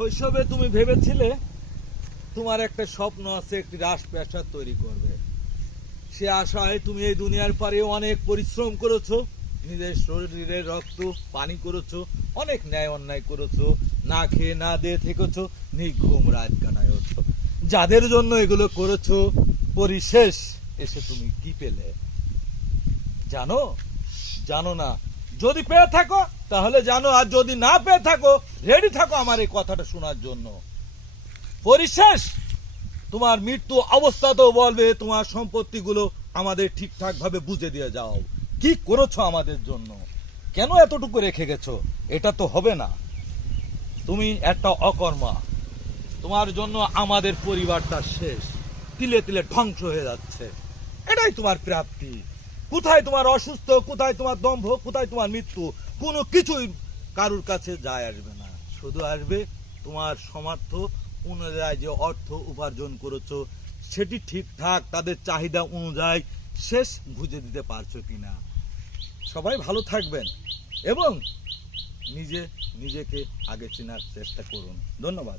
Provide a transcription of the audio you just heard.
শৈশবে তুমি ভেবেছিলে তোমার একটা স্বপ্ন আছে, একটি রাজপ্রাসাদ তৈরি করবে। সে আশায় তুমি এই দুনিয়ার পারে অনেক পরিশ্রম করেছো, নিজের শরীরের রক্ত পানি করেছো, অনেক ন্যায় অন্যায় করেছো, না খেয়ে না দিয়ে থেকেছো, নির্ঘুম রাত কাটায়ছো। যাদের জন্য এগুলো করেছো, পরিশেষ এসে তুমি কি পেলে জানো? জানো না? যদি পেয়ে থাকো তাহলে জানো, আর যদি না পেয়ে থাকো রেডি থাকো আমার এই কথাটা শোনার জন্য। পরিশেষ তোমার মৃত্যু অবস্থাতেও বলবে তোমার সম্পত্তিগুলো আমাদের ঠিকঠাক ভাবে বুঝে দিয়ে যাও। কি করেছো আমাদের জন্য, কেন এতটুকু রেখে গেছো? এটা তো হবে না। তুমি একটা অকর্মা, তোমার জন্য আমাদের পরিবারটা শেষ, তিলে তিলে ধ্বংস হয়ে যাচ্ছে। এটাই তোমার প্রাপ্তি। কোথায় তোমার অসুস্থ, কোথায় তোমার দম্ভ, কোথায় তোমার মৃত্যু, কোনো কিছুই কারুর কাছে যায় আসবে না। শুধু আসবে তোমার সামর্থ্য অনুযায়ী যে অর্থ উপার্জন করেছো সেটি ঠিকঠাক তাদের চাহিদা অনুযায়ী শেষ বুঝে দিতে পারছো কিনা। সবাই ভালো থাকবেন এবং নিজেকে আগে চেনার চেষ্টা করুন। ধন্যবাদ।